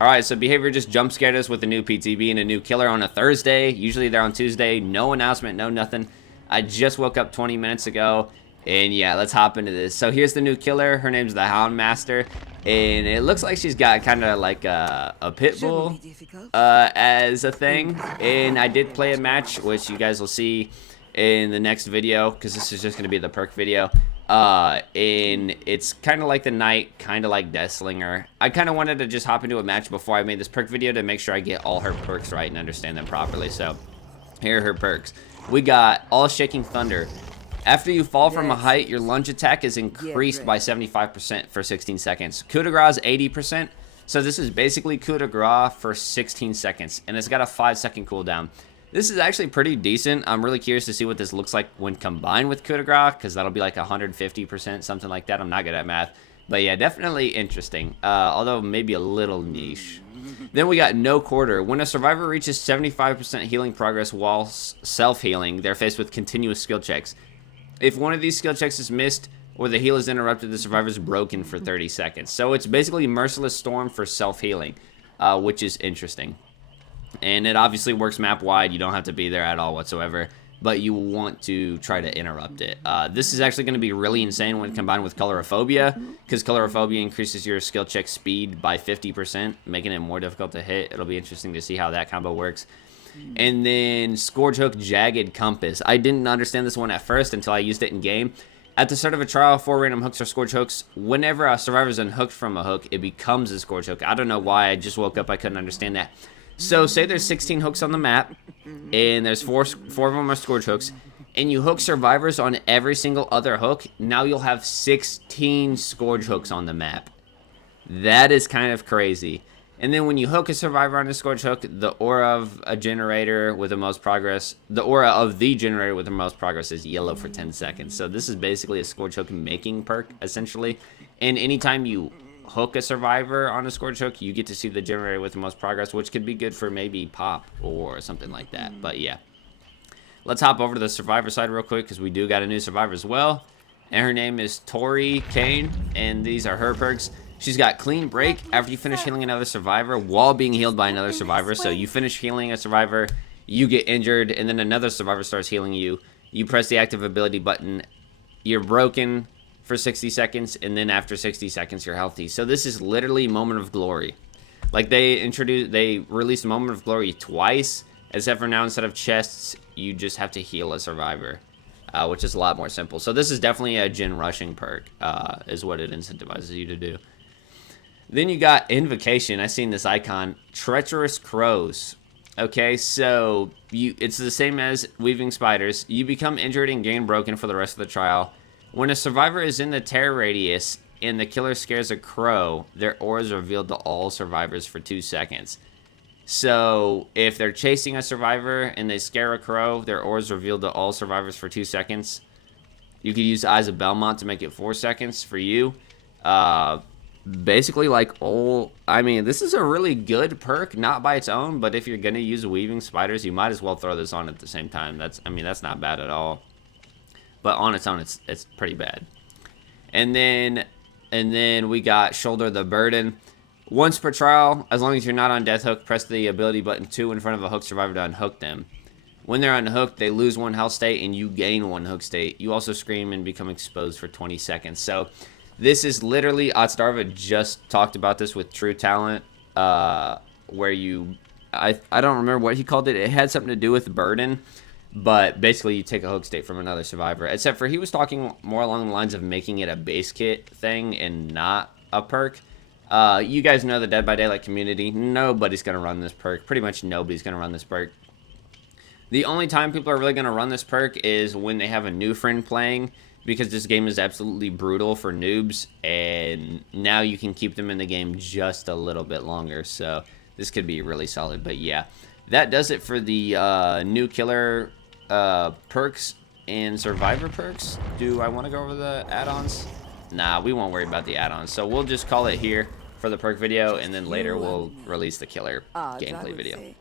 Alright, so Behavior just jump scared us with a new PTB and a new killer on a Thursday. Usually they're on Tuesday. No announcement, no nothing. I just woke up 20 minutes ago. And yeah, let's hop into this. So here's the new killer. Her name's the Houndmaster. And it looks like she's got kind of like a pit bull as a thing. And I did play a match, which you guys will see in the next video, because this is just going to be the perk video. And it's kind of like the Knight, kind of like Deathslinger. I kind of wanted to just hop into a match before I made this perk video to make sure I get all her perks right and understand them properly. So here are her perks. We got All Shaking Thunder. After you fall from a height, your lunge attack is increased by 75% for 16 seconds. Coup de grace is 80%. So this is basically coup de grace for 16 seconds. And it's got a 5-second cooldown. This is actually pretty decent. I'm really curious to see what this looks like when combined with coup de grace, because that'll be like 150%, something like that. I'm not good at math. But yeah, definitely interesting. Although maybe a little niche. Then we got No Quarter. When a survivor reaches 75% healing progress while self-healing, they're faced with continuous skill checks. If one of these skill checks is missed or the heal is interrupted, the survivor is broken for 30 seconds. So it's basically Merciless Storm for self-healing, which is interesting. And it obviously works map-wide. You don't have to be there at all whatsoever, but you want to try to interrupt it. This is actually going to be really insane when combined with Colorophobia, because Colorophobia increases your skill check speed by 50%, making it more difficult to hit. It'll be interesting to see how that combo works. And then Scourge Hook Jagged Compass. I didn't understand this one at first until I used it in game. At the start of a trial, 4 random hooks are Scourge Hooks. Whenever a survivor is unhooked from a hook, it becomes a Scourge Hook. I don't know why. I just woke up. I couldn't understand that. So say there's 16 hooks on the map, and there's four of them are Scourge Hooks, and you hook survivors on every single other hook. Now you'll have 16 Scourge Hooks on the map. That is kind of crazy. And then when you hook a survivor on a Scourge Hook, the aura of a generator with the most progress, the aura of the generator with the most progress is yellow for 10 seconds. So this is basically a Scourge Hook making perk, essentially. And anytime you hook a survivor on a Scourge Hook, you get to see the generator with the most progress, which could be good for maybe pop or something like that. But yeah. Let's hop over to the survivor side real quick, because we do got a new survivor as well. And her name is Tori Kane, and these are her perks. She's got Clean Break after you finish healing another survivor while being healed by another survivor. So you finish healing a survivor, you get injured, and then another survivor starts healing you. You press the active ability button, you're broken for 60 seconds, and then after 60 seconds, you're healthy. So this is literally Moment of Glory. Like they released Moment of Glory twice, except for now instead of chests, you just have to heal a survivor. Which is a lot more simple. So this is definitely a gen rushing perk, is what it incentivizes you to do. Then you got Invocation. I seen this icon, Treacherous Crows. Okay, so it's the same as Weaving Spiders. You become injured and gain broken for the rest of the trial. When a survivor is in the terror radius and the killer scares a crow, their aura is revealed to all survivors for 2 seconds. So if they're chasing a survivor and they scare a crow, their aura is revealed to all survivors for 2 seconds. You could use Eyes of Belmont to make it 4 seconds for you. Basically, like, I mean, this is a really good perk, not by its own, but if you're gonna use Weaving Spiders, you might as well throw this on at the same time. That's not bad at all. But on its own, it's pretty bad. And then we got Shoulder the Burden. Once per trial, as long as you're not on Death Hook, press the ability button 2 in front of a hook survivor to unhook them. When they're unhooked, they lose 1 health state and you gain 1 hook state. You also scream and become exposed for 20 seconds. So this is literally, Otsdarva just talked about this with True Talent, where I don't remember what he called it. It had something to do with burden, but basically you take a hook state from another survivor. Except for he was talking more along the lines of making it a base kit thing and not a perk. You guys know the Dead by Daylight community. Nobody's going to run this perk. Pretty much nobody's going to run this perk. The only time people are really going to run this perk is when they have a new friend playing, because this game is absolutely brutal for noobs, and now you can keep them in the game just a little bit longer. So this could be really solid. But yeah, that does it for the new killer perks and survivor perks. Do I want to go over the add-ons? Nah, we won't worry about the add-ons. So we'll just call it here for the perk video, and then later we'll release the killer gameplay video.